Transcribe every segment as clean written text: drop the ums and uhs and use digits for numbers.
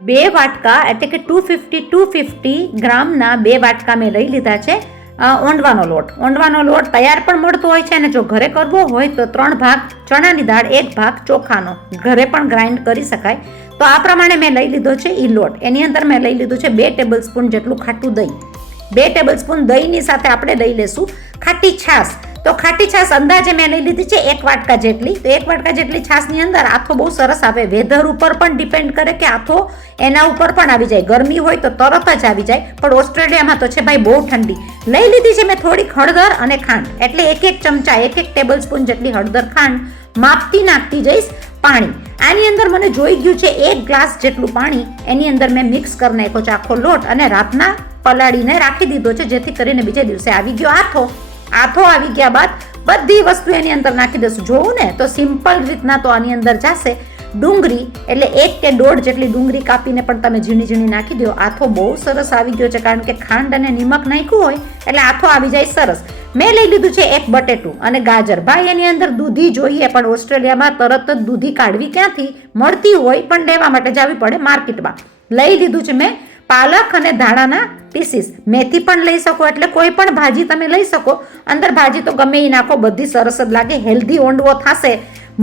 2 વાટકા એટલે કે 250 ગ્રામના 2 વાટકા મેં લઈ લીધા છે ઓંડવાનો લોટ. ઓંડવાનો લોટ તૈયાર પણ મળતો હોય છે અને જો ઘરે કરવો હોય તો 3 ભાગ ચણાની દાળ, 1 ભાગ ચોખાનો ઘરે પણ ગ્રાઇન્ડ કરી શકાય. તો આ પ્રમાણે મેં લઈ લીધો છે એ લોટ. એની અંદર મેં લઈ લીધું છે 2 ટેબલ સ્પૂન જેટલું ખાટું દહીં. 2 ટેબલ સ્પૂન દહીંની સાથે આપણે લઈ લેશું ખાટી છાશ. તો ખાટી છાશ અંદાજે મેં લઈ લીધી છે 1 વાટકા જેટલી. તો 1 વાટકા જેટલી છાશની અંદર આથો બહુ સરસ આવે. વેધર ઉપર પણ ડિપેન્ડ કરે કે આથો એના ઉપર પણ આવી જાય. ગરમી હોય તો તરત જ આવી જાય, પણ ઓસ્ટ્રેલિયામાં તો છે ભાઈ બહુ ઠંડી. લઈ લીધી છે મેં થોડીક હળદર અને ખાંડ, એટલે 1 ચમચા 1 ટેબલ સ્પૂન જેટલી હળદર ખાંડ માપથી નાખતી જઈશ પાણી. આની અંદર મને જોઈ ગયું છે 1 ગ્લાસ જેટલું પાણી. એની અંદર મેં મિક્સ કરી નાખ્યો છે આખો લોટ અને રાતના પલાળીને રાખી દીધો છે, જેથી કરીને બીજે દિવસે આવી ગયો આથો આવી ગયા બાદ બધી વસ્તુ એની અંદર નાખી દઈશું. જોવું ને તો સિમ્પલ રીતના તો આની અંદર જશે. ડુંગળી એટલે 1 કે 1.5 જેટલી ડુંગળી કાપીને પણ તમે ઝીણી ઝીણી નાખી દો. આથો બહુ સરસ આવી ગયો છે, કારણ કે ખાંડ અને નિમક નાખ્યું હોય એટલે આથો આવી જાય સરસ. મેં લઈ લીધું છે 1 બટેટું અને ગાજર. ભાઈ એની અંદર દૂધી જોઈએ, પણ ઓસ્ટ્રેલિયામાં તરત જ દૂધી કાઢવી ક્યાંથી મળતી હોય, પણ લેવા માટે જવી પડે માર્કેટમાં. લઈ લીધું છે મેં પાલક અને ધાણાના પીસીસ. મેથી પણ લઈ શકો, એટલે કોઈ પણ ભાજી તમે લઈ શકો. અંદર ભાજી તો ગમે એ નાખો, બધી સરસ જ લાગે. હેલ્ધી ઓંડવો થશે.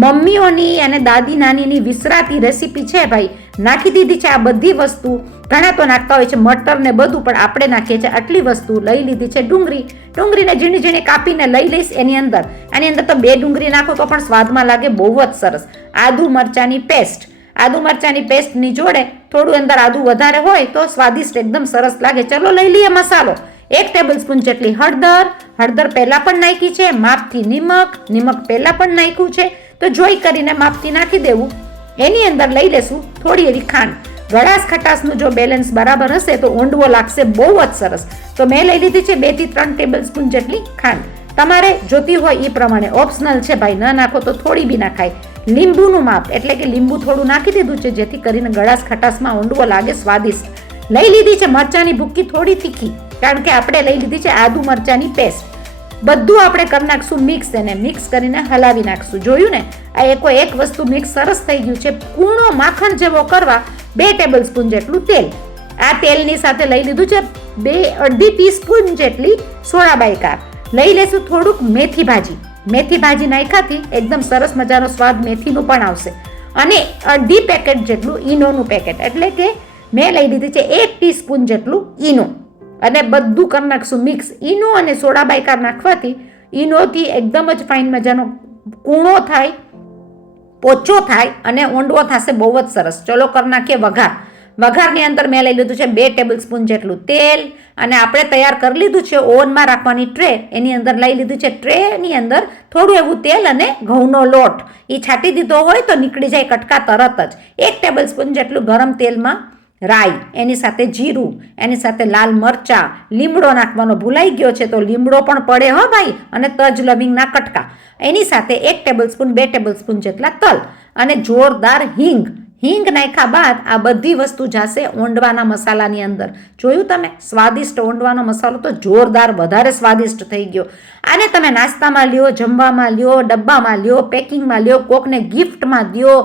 મમ્મીઓની અને દાદી નાનીની વિસરાતી રેસીપી છે ભાઈ. નાખી દીધી છે આ બધી વસ્તુ. ઘણા તો નાખતા હોય છે મટર ને બધું, પણ આપણે નાખીએ છીએ આટલી વસ્તુ. લઈ લીધી છે ડુંગળીને ઝીણી ઝીણી કાપીને લઈ લઈશ એની અંદર. આની અંદર તો 2 ડુંગળી નાખો તો પણ સ્વાદમાં લાગે બહુ જ સરસ. આદુ મરચાની પેસ્ટ. આદુ મરચાની પેસ્ટની જોડે થોડું અંદર આદુ વધારે હોય તો સ્વાદિષ્ટ એકદમ સરસ લાગે. ચલો લઈ લઈએ મસાલો. 1 ટેબલ સ્પૂન જેટલી હળદર પહેલા પણ નાખી છે. માપથી નિમક પહેલા પણ નાખ્યું છે, તો જોઈ કરીને માપથી નાખી દેવું. એની અંદર લઈ લેશું થોડી એવી ખાંડ. ગળાશ ખટાશનું જો બેલેન્સ બરાબર હશે તો ઓંડવો લાગશે બહુ જ સરસ. તો મેં લઈ લીધી છે 2 થી 3 ટેબલ સ્પૂન જેટલી ખાંડ. તમારે જોતી હોય એ પ્રમાણે, ઓપ્શનલ છે ભાઈ, ન નાખો તો થોડી બી નાખાય. લીંબુનું માપ એટલે કે લીંબુ થોડું નાખી દીધું છે, જેથી કરીને ગળાશ ખટાશમાં ઓંડવો લાગે સ્વાદિષ્ટ. લઈ લીધી છે મરચાની ભૂકી થોડી તીખી, કારણ કે આપણે લઈ લીધી છે આદુ મરચાની પેસ્ટ. બધું આપણે કરી નાખશું મિક્સ. એને મિક્સ કરીને હલાવી નાખશું. જોયું ને, આ એક વસ્તુ મિક્સ સરસ થઈ ગયું છે. કૂણો માખણ જેવો કરવા 2 ટેબલ સ્પૂન જેટલું તેલ. આ તેલની સાથે લઈ લીધું છે 2.5 ટીસ્પૂન જેટલી સોડા બાયકાર. લઈ લેશું થોડુંક મેથી ભાજી નાખ્યાથી એકદમ સરસ મજાનો સ્વાદ મેથીનું પણ આવશે. અને 1.5 પેકેટ જેટલું ઈનોનું પેકેટ, એટલે કે મેં લઈ લીધી છે 1 ટીસ્પૂન જેટલું ઈનો. અને બધું કરી નાખશું મિક્સ. ઈનો અને સોડા બાયકાર નાખવાથી ઈનોથી એકદમ જ ફાઇન મજાનો કૂણો થાય, પોચો થાય અને ઓંડવો થશે બહુ જ સરસ. ચલો કરી નાખીએ વઘાર. વઘારની અંદર મેં લઈ લીધું છે 2 ટેબલ સ્પૂન જેટલું તેલ. અને આપણે તૈયાર કરી લીધું છે ઓવનમાં રાખવાની ટ્રે. એની અંદર લઈ લીધું છે ટ્રેની અંદર થોડું એવું તેલ અને ઘઉંનો લોટ. એ છાંટી દીધો હોય તો નીકળી જાય કટકા તરત જ. 1 ટેબલ સ્પૂન જેટલું ગરમ તેલમાં રાઈ, એની સાથે જીરું, એની સાથે લાલ મરચાં, લીમડો નાખવાનો ભૂલાઈ ગયો છે તો લીમડો પણ પડે હો ભાઈ, અને તજ લવિંગના કટકા. એની સાથે 1 ટેબલ સ્પૂન 2 ટેબલ સ્પૂન જેટલા તલ અને જોરદાર હિંગ નાખ્યા બાદ આ બધી વસ્તુ જશે ઓંડવાના મસાલાની અંદર. જોયું તમે, સ્વાદિષ્ટ ઓંડવાનો મસાલો તો જોરદાર વધારે સ્વાદિષ્ટ થઈ ગયો. આને તમે નાસ્તામાં લ્યો, જમવામાં લ્યો, ડબ્બામાં લ્યો, પેકિંગમાં લ્યો, કોકને ગિફ્ટમાં દો.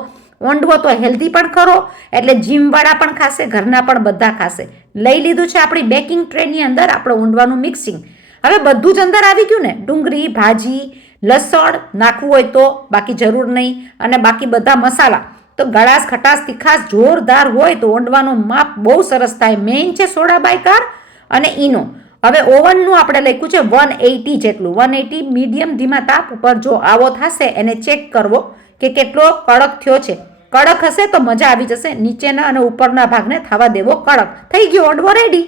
ઓંડવો તો હેલ્ધી પણ ખરો, એટલે જીમવાળા પણ ખાશે, ઘરના પણ બધા ખાશે. લઈ લીધું છે આપણી બેકિંગ ટ્રેની અંદર આપણે ઓંડવાનું મિક્સિંગ. હવે બધું જ અંદર આવી ગયું ને, ડુંગળી, ભાજી, લસણ નાખવું હોય તો, બાકી જરૂર નહીં. અને બાકી બધા મસાલા તો ગળાશ ખટાશ તીખાશ જોરદાર હોય તો ઓંડવાનું માપ બહુ સરસ થાય. મેઇન છે સોડા બાયકાર અને ઈનો. હવે ઓવનનું આપણે લખ્યું છે 180 જેટલું. 180 મીડિયમ ધીમા તાપ ઉપર જો આવો થશે એને ચેક કરવો કે કેટલો કડક થયો છે. કડક હશે તો મજા આવી જશે. નીચેના અને ઉપરના ભાગને થવા દેવો કડક. થઈ ગયો ઓંડવો રેડી.